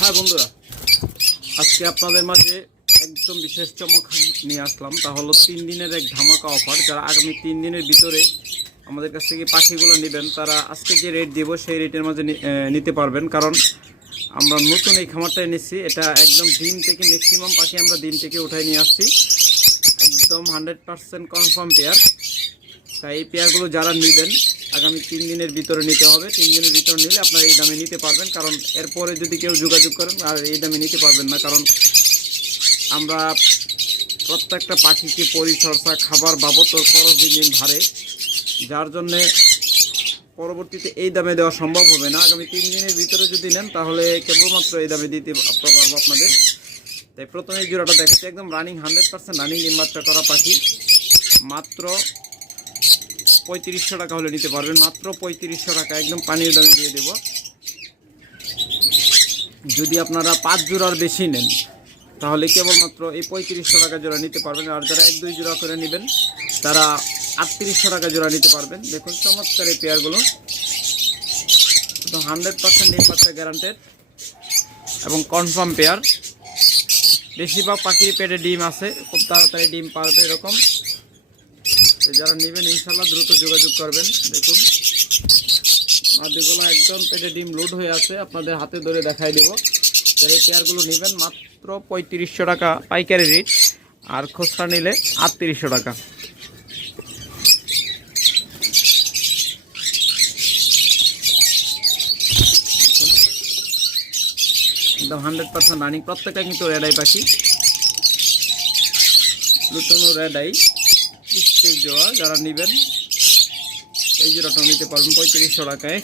হ্যাঁ বন্ধুরা, আজকে আপনাদের মাঝে একদম বিশেষ চমক নিয়ে আসলাম। তা হলো তিন দিনের এক ধামাকা অফার। যারা আগামী তিন দিনের ভিতরে আমাদের কাছ থেকে পাখিগুলো নেবেন, তারা আজকে যে রেট দিব সেই রেটের মাঝে নিতে পারবেন। কারণ আমরা নতুন এই খামারটা এনেছি। এটা একদম দিন থেকে ম্যাক্সিমাম পাখি আমরা দিন থেকে উঠাই নিয়ে আসছি। একদম হান্ড্রেড পার্সেন্ট কনফার্ম পেয়ার তাই এই পেয়ারগুলো যারা নেবেন আগামী তিন দিনের ভিতরে নিতে হবে। তিন দিনের ভিতরে নিলে আপনারা এই দামে নিতে পারবেন। কারণ এরপরে যদি কেউ যোগাযোগ করেন, আর এই দামে নিতে পারবেন না। কারণ আমরা প্রত্যেকটা পাখিকে পরিচর্যা, খাবার বাবদ খরচ দিন ভারে যার জন্যে পরবর্তীতে এই দামে দেওয়া সম্ভব হবে না। আগামী তিন দিনের ভিতরে যদি নেন, তাহলে কেবলমাত্র এই দামে দিতে পারব আপনাদের। তাই প্রথমে জোড়াটা দেখাচ্ছি। একদম রানিং হান্ড্রেড পার্সেন্ট রানিং ডিম্বাচ্চা করা পাখি। মাত্র পঁয়ত্রিশশো টাকা হলে নিতে পারবেন। মাত্র পঁয়ত্রিশশো টাকা, একদম পানির দামে দিয়ে দেব। যদি আপনারা পাঁচ জোড়ার বেশি নেন, তাহলে কেবলমাত্র এই পঁয়ত্রিশশো টাকা জোড়া নিতে পারবেন। আর যারা এক, দুই জোড়া করে নেবেন, তারা আটত্রিশশো টাকা জোড়া নিতে পারবেন। দেখুন, চমৎকার এই পেয়ারগুলো। হান্ড্রেড পার্সেন্ট ডিম বাচ্চা গ্যারান্টেড এবং কনফার্ম পেয়ার। বেশিরভাগ পাখির পেটে ডিম আছে, খুব তাড়াতাড়ি ডিম পারবে এরকম। তো যারা নেবেন ইনশাল্লাহ দ্রুত যোগাযোগ করবেন। দেখুন, মাদিগুলো একদম পেটে ডিম লোড হয়ে আছে। আপনাদের হাতে ধরে দেখাই দেবো। যারা চেয়ারগুলো নেবেন, মাত্র পঁয়ত্রিশশো টাকা পাইকারি রেট আর খুচরা নিলে আটত্রিশশো টাকা। একদম হান্ড্রেড পার্সেন্ট রানিং প্রত্যেকটা কিন্তু রেডাই পাখি। লুটনো রেডাই স্টেক জোড়া যারা নেবেন, এই জোড়াটাও নিতে পারবেন পঁয়ত্রিশশো টাকায়।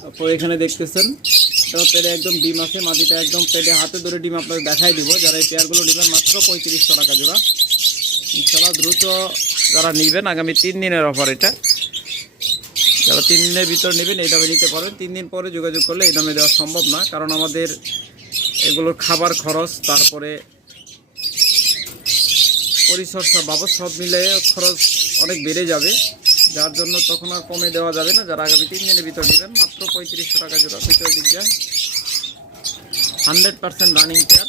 তারপর এখানে দেখতেছেন পেটে একদম ডিম আছে, মাটিটা একদম পেটে হাতে ধরে ডিম আপনাদের দেখাই দিব। যারা এই পেয়ারগুলো নেবেন, মাত্র পঁয়ত্রিশশো টাকা জোড়া। ইনশাল্লাহ দ্রুত যারা নেবেন, আগামী তিন দিনের অফার এটা। যারা তিন দিনের ভিতর নেবেন, এই দামে নিতে পারবেন। তিন দিন পরে যোগাযোগ করলে এই দামে দেওয়া সম্ভব না, কারণ আমাদের এগুলোর খাবার খরচ, তারপরে পরিচর্যা বাবদ সব মিলে খরচ অনেক বেড়ে যাবে। যার জন্য তখন আর কমে দেওয়া যাবে না। যারা আগামী তিন দিনের ভিতর নেবেন, মাত্র পঁয়ত্রিশশো টাকা জোড়া ভিতরের দিক যায় হান্ড্রেড পার্সেন্ট রানিং পেয়ার।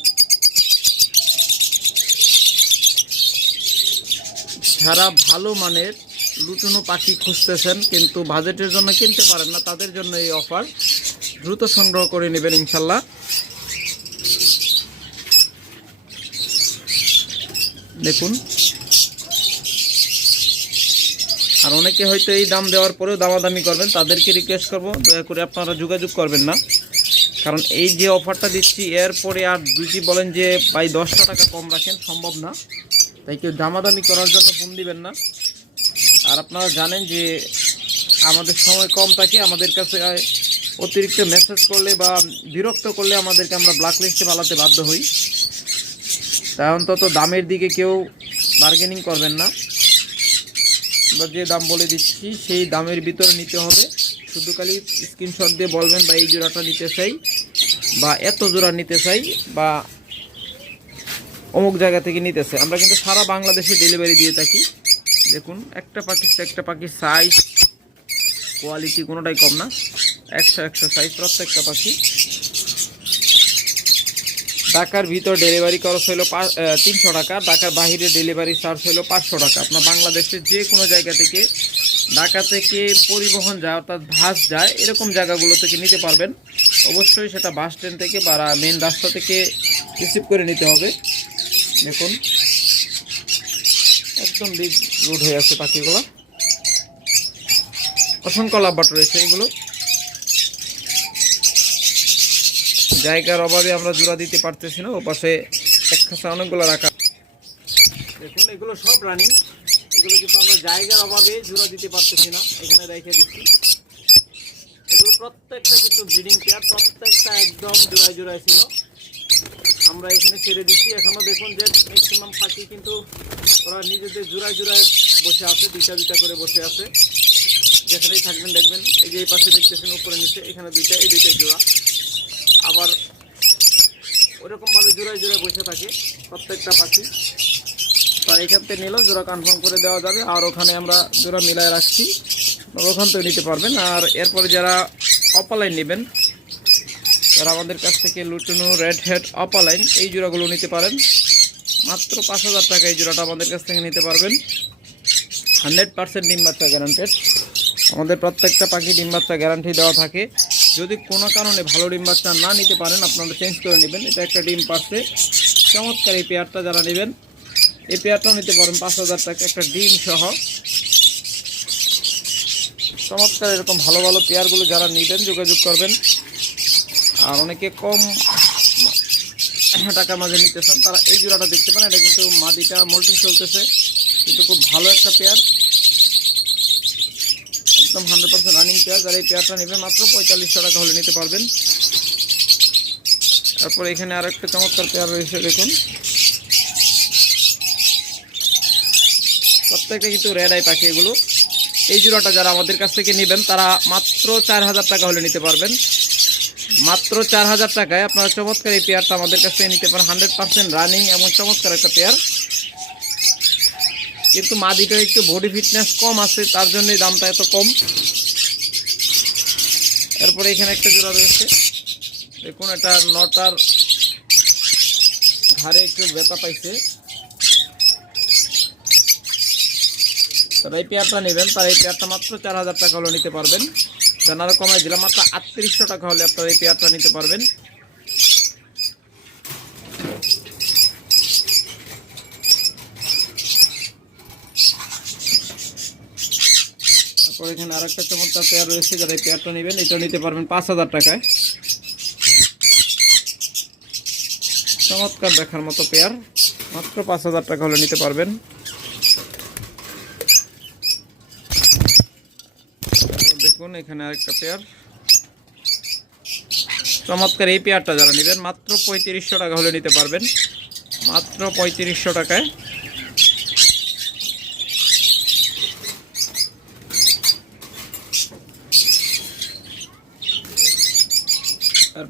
যারা ভালো মানের লুটুনো পাখি খুঁজতেছেন, কিন্তু বাজেটের জন্য কিনতে পারেন না, তাদের জন্য এই অফার। দ্রুত সংগ্রহ করে নেবেন ইনশাল্লাহ। দেখুন। আর অনেকে হয়তো এই দাম দেওয়ার পরেও দামাদামি করবেন, তাদেরকে রিকোয়েস্ট করব, দয়া করে আপনারা যোগাযোগ করবেন না। কারণ এই যে অফারটা দিচ্ছি, এরপরে আর দুইটি বলেন যে ভাই দশটা টাকা কম রাখেন, সম্ভব না। তাই কেউ দামাদামি করার জন্য ফোন দিবেন না। আর আপনারা জানেন যে আমাদের সময় কম থাকে, আমাদের কাছে অতিরিক্ত মেসেজ করলে বা বিরক্ত করলে আমাদেরকে আমরা ব্ল্যাক লিস্টে পালাতে বাধ্য হই। তাই অন্তত দামের দিকে কেউ বার্গেনিং করবেন না। আমরা যে দাম বলে দিচ্ছি, সেই দামের ভিতরে নিতে হবে। শুধু খালি স্ক্রিনশট দিয়ে বলবেন বা এই জোড়াটা নিতে চাই বা এত জোড়া নিতে চাই বা অমুক জায়গা থেকে নিতে চাই। আমরা কিন্তু সারা বাংলাদেশে ডেলিভারি দিয়ে থাকি। দেখুন, একটা পাখির একটা পাখির সাইজ কোয়ালিটি কোনোটাই কম না। একশো একশো সাইজ প্রত্যেকটা পাখি ঢাকার ভিতর ডেলিভারি খরচ হলো তিনশো টাকা, ঢাকার বাইরে ডেলিভারি চার্জ হলো পাঁচশো টাকা। আপনার বাংলাদেশের যে কোনো জায়গা থেকে, ঢাকা থেকে পরিবহন যায় অর্থাৎ বাস যায়, এরকম জায়গাগুলো থেকে নিতে পারবেন। অবশ্যই সেটা বাস স্ট্যান্ড থেকে বা মেন রাস্তা থেকে রিসিভ করে নিতে হবে। দেখুন। একদম বিগ রোড হয়ে আছে পাখিগুলো। অসংখ্য লাভবাট রয়েছে এগুলো। জায়গার অভাবে আমরা জোড়া দিতে পারতেছি না ও পাশে এক খাসা অনেকগুলো রাখা। দেখুন, এগুলো সব রানিং। এগুলো কিন্তু আমরা জায়গার অভাবে জোড়া দিতে পারতেছি না, এখানে রেখে দিচ্ছি। এগুলো প্রত্যেকটা কিন্তু ব্রিডিং পেয়ার প্রত্যেকটা একদম জোড়ায় জোড়ায় ছিল। আমরা এখানে ছেড়ে দিচ্ছি। এখনও দেখুন যে ম্যাক্সিমাম পাখি কিন্তু ওরা নিজেদের জোড়ায় জোড়ায় বসে আছে, দুইটা দুইটা করে বসে আছে। যেখানেই থাকবেন দেখবেন, এই যে এই পাশে দেখতেছেন, উপরে নিচে, এখানে দুইটা, এই দুইটা জোড়া। আবার ওরকমভাবে জোড়ায় জোড়ায় বসে থাকে প্রত্যেকটা পাখি। তো এখান থেকে নিলেও জোড়া কনফার্ম করে দেওয়া যাবে, আর ওখানে আমরা জোড়া মিলায় রাখছি। ওখান থেকে নিতে পারবেন, আর এরপরে যারা অপালাইন নেবেন, তারা আমাদের কাছ থেকে লুটুনু রেড হেড অপালাইন এই জোড়াগুলো নিতে পারেন। মাত্র পাঁচ হাজার টাকা এই জোড়াটা আমাদের কাছ থেকে নিতে পারবেন। হান্ড্রেড পার্সেন্ট ডিম বাচ্চা গ্যারান্টেড আমাদের প্রত্যেকটা পাখি ডিম বাচ্চা গ্যারান্টি দেওয়া থাকে। যদি কোনো কারণে ভালো ডিম বাচ্চা না নিতে পারেন, আপনারা চেঞ্জ করে নেবেন। এটা একটা ডিম পাচ্ছে। চমৎকার এই পেয়ারটা যারা নেবেন, এই পেয়ারটাও নিতে পারেন পাঁচ হাজার টাকা। একটা ডিম সহ। চমৎকার এরকম ভালো ভালো পেয়ারগুলো যারা নেবেন, যোগাযোগ করবেন। আর অনেকে কম টাকার মাঝে নিতেছেন তারা এই জোড়াটা দেখতে পারেন। এটা কিন্তু মাদিটা মল্টিং চলতেছে। কিন্তু খুব ভালো একটা পেয়ার। একদম হান্ড্রেড পার্সেন্ট রানিং পেয়ার যারা এই পেয়ারটা নেবেন মাত্র পঁয়তাল্লিশশো টাকা হলে নিতে পারবেন। তারপর এখানে আর একটা চমৎকার পেয়ার রয়েছে, দেখুন। প্রত্যেকটা কিন্তু রেড আই পাখি এগুলো। এই জোড়াটা যারা আমাদের কাছ থেকে নেবেন, তারা মাত্র চার হাজার টাকা হলে নিতে পারবেন। মাত্র চার হাজার টাকায় আপনারা চমৎকার এই পেয়ারটা আমাদের কাছ থেকে নিতে পারেন। হান্ড্রেড পার্সেন্ট রানিং এবং চমৎকার একটা পেয়ার কিন্তু মাদিটার একটু বডি ফিটনেস কম আছে, তার জন্যই দামটা এত কম। এরপরে এখানে একটা জোড়া রয়েছে। দেখুন, এটা নটার ঘাড়ে একটু ব্যথা পাইছে। তারা এই পেয়ারটা নেবেন তারা এই পেয়ারটা মাত্র চার হাজার টাকা হলে নিতে পারবেন। জানারা কমাই দিলাম, মাত্র আটত্রিশশো টাকা হলে আপনারা এই পেয়ারটা নিতে পারবেন। এখানে আরেকটা চমৎকার পেয়ার রয়েছে, যারা এই পেয়ারটা নেবেন, এটা নিতে পারবেন পাঁচ হাজার টাকায়। চমৎকার দেখার মতো পেয়ার মাত্র পাঁচ হাজার টাকা হলে নিতে পারবেন। দেখুন, এখানে আরেকটা পেয়ার চমৎকার এই পেয়ারটা যারা নেবেন, মাত্র পঁয়ত্রিশশো টাকা হলে নিতে পারবেন। মাত্র পঁয়ত্রিশশো টাকায়।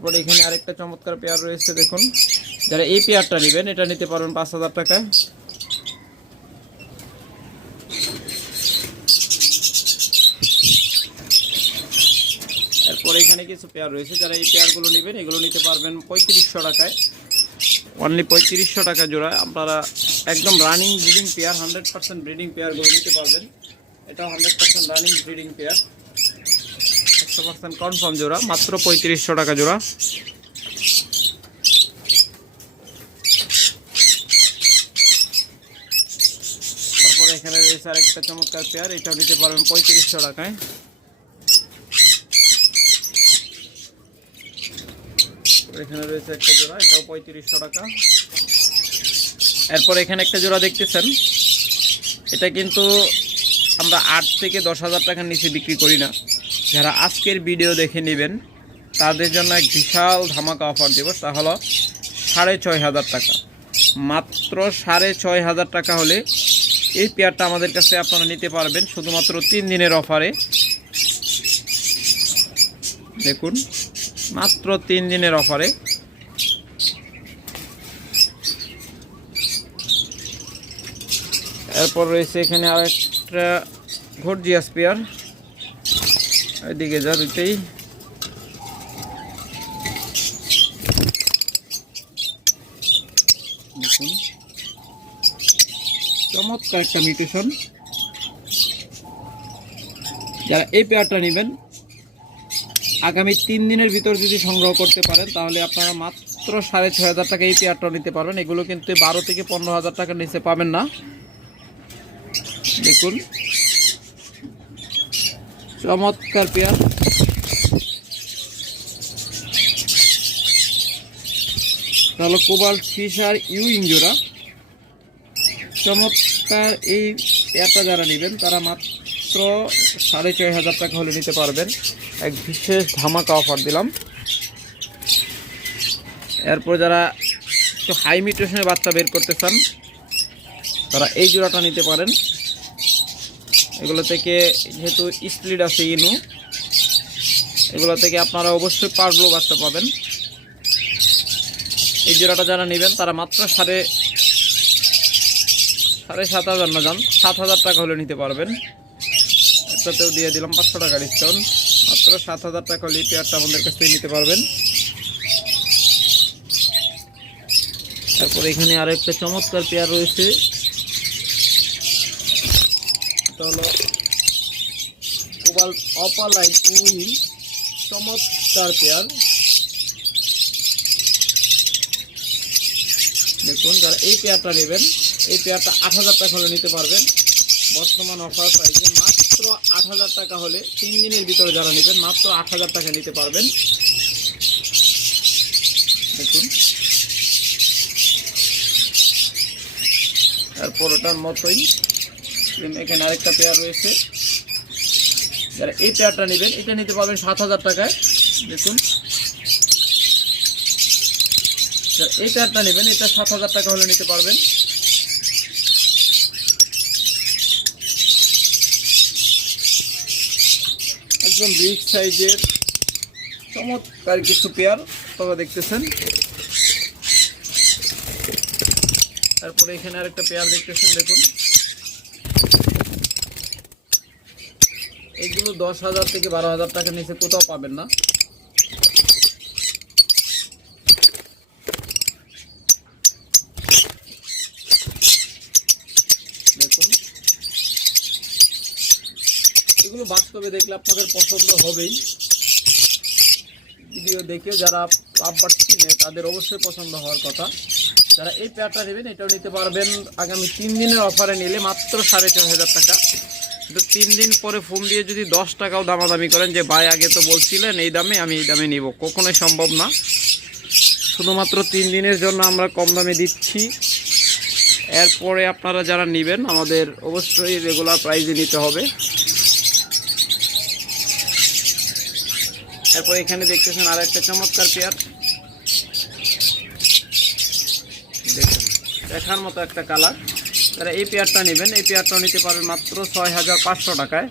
তারপরে এখানে আরেকটা চমৎকার পেয়ার রয়েছে, দেখুন। যারা এই পেয়ারটা নেবেন, এটা নিতে পারবেন পাঁচ হাজার টাকায় এরপর এখানে কিছু পেয়ার রয়েছে, যারা এই পেয়ারগুলো নেবেন, এগুলো নিতে পারবেন পঁয়ত্রিশশো টাকায়। অনলি পঁয়ত্রিশশো টাকা জোড়া। আপনারা একদম running breeding pair hundred percent breeding পেয়ারগুলো নিতে পারবেন। এটাও hundred percent running breeding pair. একশো পার্সেন্ট কনফার্ম জোড়া, মাত্র পঁয়ত্রিশশো টাকা জোড়া। তারপরে এখানে রয়েছে আরেকটা চমৎকার পেয়ার এটাও নিতে পারবেন পঁয়ত্রিশশো টাকায়। এখানে রয়েছে একটা জোড়া, এটাও পঁয়ত্রিশশো টাকা। এরপর এখানে একটা জোড়া দেখতেছেন, এটা কিন্তু আমরা আট থেকে দশ হাজার টাকার নিচে বিক্রি করি না। যারা আজকের ভিডিও দেখে নেবেন, তাদের জন্য এক বিশাল ধামাকা অফার দেব। তা হলো সাড়ে ছয় হাজার টাকা। মাত্র সাড়ে ছয় হাজার টাকা হলে এই পেয়ারটা আমাদের কাছে আপনারা নিতে পারবেন শুধুমাত্র তিন দিনের অফারে। দেখুন, মাত্র তিন দিনের অফারে। এরপর রয়েছে এখানে আরেকটা ঘোরজিয়াস পেয়ার। দুইটাই দেখুন। চমৎকার একটা মিউটেশন যারা এই পেয়ারটা নেবেন, আগামী তিন দিনের ভিতর যদি সংগ্রহ করতে পারেন, তাহলে আপনারা মাত্র সাড়ে ছয় হাজার টাকা এই পেয়ারটা নিতে পারবেন। এগুলো কিন্তু বারো থেকে পনেরো হাজার টাকার নিচে পাবেন না। দেখুন। চমৎকার পেয়ার তাহলে কোবাল ফিশার ইউ ইঞ্জোরা চমৎকার এই পেয়ারটা যারা নেবেন, তারা মাত্র সাড়ে ছয় হাজার টাকা হলে নিতে পারবেন। এক বিশেষ ধামাকা অফার দিলাম। এরপর যারা একটু হাই মিউটেশনের বাচ্চা বের করতে চান, তারা এই জোড়াটা নিতে পারেন। এগুলো থেকে যেহেতু স্প্লিট আছে ইনু, এগুলো থেকে আপনারা অবশ্যই পারগুলো বাচ্চা পাবেন। এই জোড়াটা যারা নেবেন, তারা মাত্র সাড়ে সাড়ে সাত হাজার না যান, সাত হাজার টাকা হলে নিতে পারবেন। পেয়ারটাতেও দিয়ে দিলাম পাঁচশো টাকা ডিসকাউন্ট মাত্র সাত হাজার টাকা হলে পেয়ারটা আমাদের কাছ থেকে নিতে পারবেন। তারপর এখানে আরও একটা চমৎকার পেয়ার রয়েছে। এটা হলো কোবাল অপালাইন উইং চমৎকার পেয়ার। দেখুন, যারা এই পেয়ারটা নেবেন, এই পেয়ারটা আট হাজার টাকা হলে নিতে পারবেন। বর্তমান অফার প্রাইসে মাত্র আট হাজার টাকা হলে তিন দিনের ভিতরে যারা নেবেন, মাত্র আট হাজার টাকা নিতে পারবেন। দেখুন। তারপর ওটার মতোই সেম এখানে আরেকটা পেয়ার রয়েছে। যারা এই পেয়ারটা নেবেন, এটা নিতে পারবেন সাত হাজার টাকায়। দেখুন। এই পেয়ারটা নেবেন, এটা সাত হাজার টাকা হলে নিতে পারবেন। একদম বিগ সাইজের চমৎকার কিছু পেয়ার আপনারা দেখতেছেন। তারপরে এখানে আরেকটা পেয়ার দেখতেছেন, দেখুন। এগুলো দশ হাজার থেকে বারো হাজার টাকা নিচে কোথাও পাবেন না। এগুলো বাস্তবে দেখলে আপনাদের পছন্দ হবেই। ভিডিও দেখে যারা চিনে তাদের অবশ্যই পছন্দ হওয়ার কথা। যারা এই পেয়ারটা নেবেন, এটাও নিতে পারবেন। আগামী তিন দিনের অফারে নিলে মাত্র সাড়ে চার হাজার টাকা। কিন্তু তিন দিন পরে ফোন দিয়ে যদি দশ টাকাও দামাদামি করেন, যে ভাই আগে তো বলছিলেন, এই দামে আমি এই দামে নিব, কখনোই সম্ভব না। শুধুমাত্র তিন দিনের জন্য আমরা কম দামে দিচ্ছি। এরপরে আপনারা যারা নেবেন, আমাদের অবশ্যই রেগুলার প্রাইজে নিতে হবে। এরপর এখানে দেখতেছেন আর একটা চমৎকার পেয়ার। দেখার মতো একটা কালার। যারা এই পেয়ারটা নেবেন। এই পেয়ারটা নিতে পারবেন মাত্র ছয় হাজার পাঁচশো টাকায়।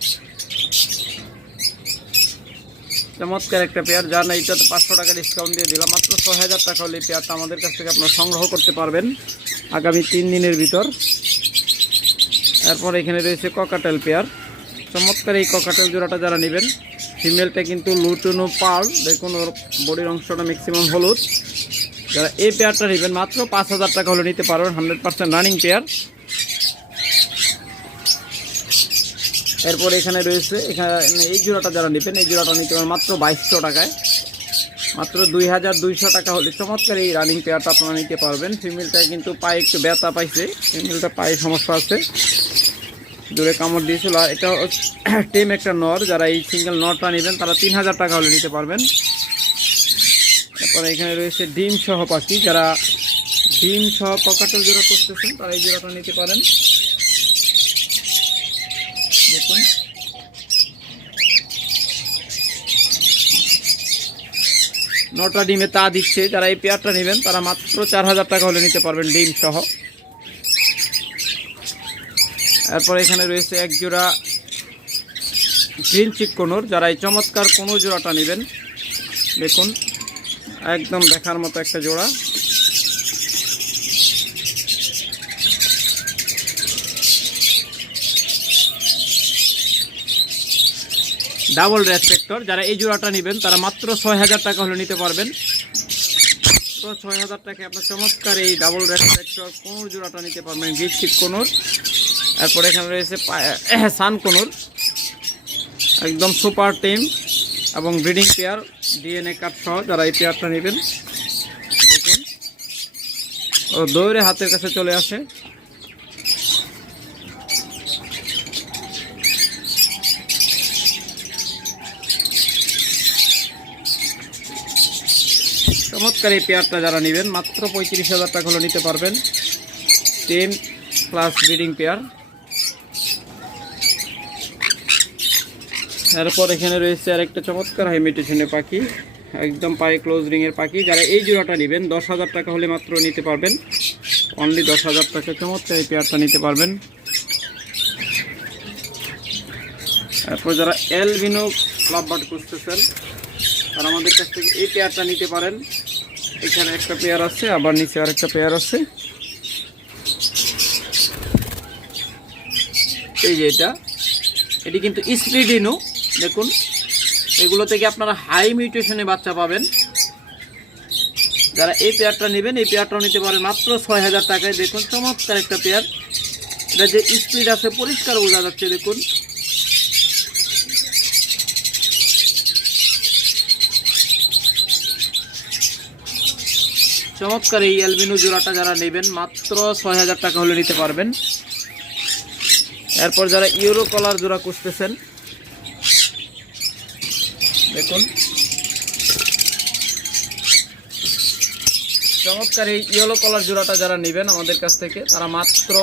চমৎকার একটা পেয়ার। যার না, এইটাতে পাঁচশো টাকা ডিসকাউন্ট দিয়ে দিলাম। মাত্র ছয় হাজার টাকা হলে এই পেয়ারটা আমাদের কাছ থেকে আপনারা সংগ্রহ করতে পারবেন আগামী তিন দিনের ভিতর। এরপর এখানে রয়েছে ককাটেল পেয়ার। চমৎকার এই ককাটেল জোড়াটা যারা নেবেন ফিমেলটা কিন্তু লুটুনো পাল দেখুন, ওর বডির অংশটা ম্যাক্সিমাম হলুদ। যারা এই পেয়ারটা নেবেন, মাত্র পাঁচ হাজার টাকা হলে নিতে পারবেন হান্ড্রেড পার্সেন্ট রানিং পেয়ার এরপর এখানে রয়েছে, এখানে এই জোড়াটা যারা নেবেন, এই জোড়াটা নিতে পারেন মাত্র বাইশশো টাকায়। মাত্র দুই হাজার দুইশো টাকা হলে চমৎকার এই রানিং পেয়ারটা আপনারা নিতে পারবেন। ফিমেলটা কিন্তু পায়ে একটু ব্যথা পাইছে ফিমেলটা পায়ে সমস্যা আছে। দূরে কামড় দিয়েছিল, আর এটা টেম একটা নর, যারা এই সিঙ্গেল নরটা নেবেন, তারা তিন হাজার টাকা হলে নিতে পারবেন। তারপরে এখানে রয়েছে ডিম সহ পাখি। যারা ডিম সহ ককাটেল জোড়া করতেছেন, তারা এই জোড়াটা নিতে পারেন। দেখুন। নটা ডিমে তা দিচ্ছে। যারা এই পেয়ারটা নেবেন, তারা মাত্র চার হাজার টাকা হলে নিতে পারবেন ডিম সহ। এরপর এখানে রয়েছে এক জোড়া গ্রিন চিক কোনোর। যারা এই চমৎকার কোনো জোড়াটা নেবেন, দেখুন। একদম দেখার মতো একটা জোড়া। ডাবল রেসপেক্টর যারা এই জোড়াটা নেবেন, তারা মাত্র ছয় হাজার টাকা হলে নিতে পারবেন। মাত্র ছয় হাজার টাকায় আপনার চমৎকার এই ডাবল রেসপেক্টর কোনোর জোড়াটা নিতে পারবেন চিক কোনোর। তারপরে এখানে রয়েছে সান কোনোর। একদম সুপার টিম এবং ব্রিডিং পেয়ার, ডিএনএ কার্ড সহ যারা এই পেয়ারটা নেবেন, দেখুন। ও দৌড়ে হাতের কাছে চলে আসে। চমৎকার এই পেয়ারটা যারা নেবেন, মাত্র পঁয়ত্রিশ হাজার টাকা হলে নিতে পারবেন। Ten plus breeding pair. এরপর এখানে রয়েছে আরেকটা চমৎকার হাইমিটেশনের পাখি, একদম পায়ে ক্লোজ রিংয়ের পাখি। যারা এই জোড়াটা নেবেন, দশ হাজার টাকা হলে মাত্র নিতে পারবেন। অনলি দশ হাজার টাকা চমৎকার এই পেয়ারটা নিতে পারবেন। এরপর যারা এলভিনো ক্লাব বার্ড খুঁজতেছেন, তারা আমাদের কাছ থেকে এই পেয়ারটা নিতে পারেন। এখানে একটা পেয়ার আছে, আবার নিচে আরেকটা পেয়ার আছে। এই যে এটা, এটি কিন্তু স্প্রিডিনু দেখুন, এগুলো থেকে আপনারা হাই মিউটেশনে বাচ্চা পাবেন। যারা এই পেয়ারটা নেবেন, এই পেয়ারটাও নিতে পারেন মাত্র ছয় হাজার টাকায়। দেখুন, চমৎকার একটা পেয়ার এটা যে স্পিড আছে, পরিষ্কার বোঝা যাচ্ছে, দেখুন। চমৎকার এই অ্যালবিনো জোড়াটা যারা নেবেন, মাত্র ছয় হাজার টাকা হলে নিতে পারবেন। এরপর যারা ইউরো কলার জোড়া খুঁজতেছেন দেখুন। চমৎকার এই ইয়েলো কলার জোড়াটা যারা নেবেন আমাদের কাছ থেকে, তারা মাত্র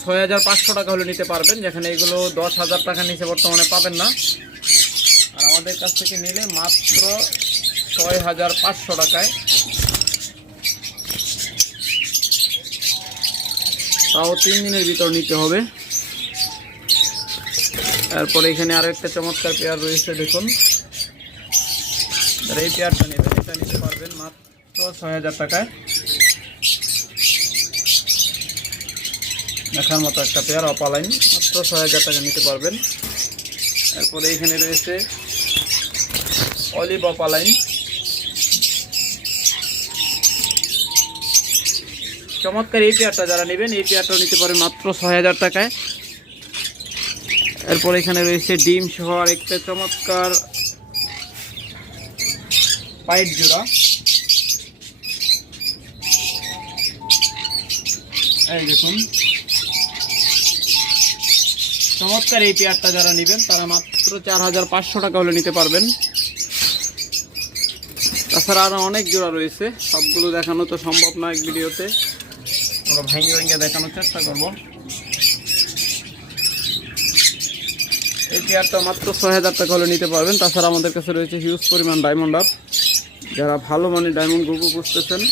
ছয় হাজার পাঁচশো টাকা হলে নিতে পারবেন, যেখানে এগুলো দশ হাজার টাকা নিচে বর্তমানে পাবেন না। আর আমাদের কাছ থেকে নিলে মাত্র ছয় হাজার পাঁচশো টাকায়। তাও তিন দিনের ভিতর নিতে হবে। তারপরে এখানে আরও একটা চমৎকার পেয়ার রয়েছে, দেখুন। যারা এই পেয়ারটা নেবেন এটা নিতে পারবেন মাত্র ছয় হাজার টাকায়। দেখার মতো একটা পেয়ার অপালাইন মাত্র ছয় হাজার টাকা নিতে পারবেন। তারপরে এখানে রয়েছে অলিভ অপালাইন চমৎকার এই পেয়ারটা যারা নেবেন, এই পেয়ারটাও নিতে পারেন মাত্র ছয় হাজার টাকায়। এরপর এখানে রয়েছে ডিম সহ আর একটা চমৎকার পাইপ জোড়া এই দেখুন। চমৎকার এই পেয়ারটা যারা নেবেন তারা মাত্র চার হাজার পাঁচশো টাকা হলে নিতে পারবেন। তাছাড়া আরও অনেক জোড়া রয়েছে সবগুলো দেখানো তো সম্ভব না এক ভিডিওতে। আমরা ভেঙে ভেঙে দেখানোর চেষ্টা করব। এই পেয়ারটা মাত্র ছয় হাজার টাকা হলে নিতে পারবেন। তাছাড়া আমাদের কাছে রয়েছে হিউজ পরিমাণ ডায়মন্ড আপ যারা ভালো মানে ডায়মন্ড গ্রুপও খুঁজতেছেন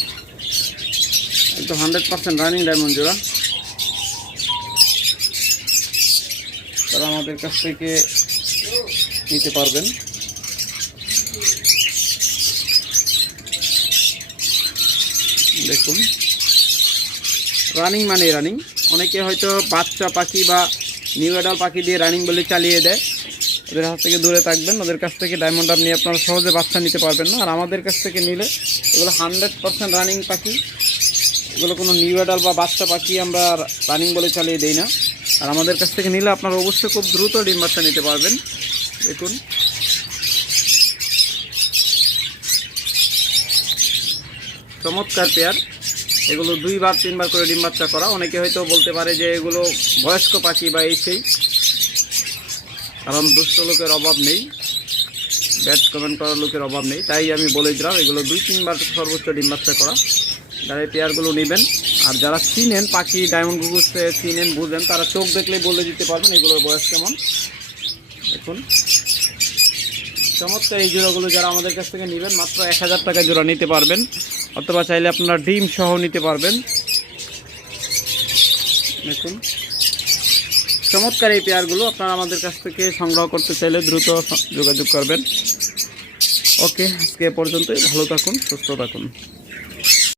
একটু হান্ড্রেড পার্সেন্ট রানিং ডায়মন্ড জোড়া তারা আমাদের কাছ থেকে নিতে পারবেন। দেখুন রানিং মানে রানিং অনেকে হয়তো বাচ্চা পাখি বা নিউ অ্যাডাল পাখি দিয়ে রানিং বলে চালিয়ে দেয়। ওদের হাত থেকে দূরে থাকবেন, ওদের কাছ থেকে ডায়মন্ড আপ নিয়ে আপনারা সহজে বাচ্চা নিতে পারবেন না। আর আমাদের কাছ থেকে নিলে এগুলো হান্ড্রেড পার্সেন্ট রানিং পাখি। এগুলো কোনো নিউ অ্যাডাল বা বাচ্চা পাখি আমরা রানিং বলে চালিয়ে দেই না। আর আমাদের কাছ থেকে নিলে আপনারা অবশ্যই খুব দ্রুত ডিম বাচ্চা নিতে পারবেন। দেখুন। চমৎকার পেয়ার এগুলো দুইবার, তিনবার করে ডিম বাচ্চা করা। অনেকে হয়তো বলতে পারে যে এগুলো বয়স্ক পাখি বা এই সেই। কারণ দুষ্ট লোকের অভাব নেই। ব্যাড কমেন্ট করার লোকের অভাব নেই। তাই আমি বলে দিলাম, এগুলো দুই তিনবার সর্বোচ্চ ডিম বাচ্চা করা। যারা এই পেয়ারগুলো নেবেন, আর যারা চিনেন, পাখি ডায়মন্ড গুগুসে চিনেন, বুঝেন, তারা চোখ দেখলেই বলে দিতে পারবেন এগুলোর বয়স কেমন। দেখুন। চমৎকার এই জোড়াগুলো যারা আমাদের কাছ থেকে নেবেন, মাত্র এক হাজার টাকা জোড়া নিতে পারবেন। অথবা চাইলে আপনারা ডিম সহ নিতে পারবেন। দেখুন। চমৎকার এই পেয়ারগুলো আপনারা আমাদের কাছ থেকে সংগ্রহ করতে চাইলে দ্রুত যোগাযোগ করবেন। ওকে, আজকে পর্যন্তই। ভালো থাকুন, সুস্থ থাকুন।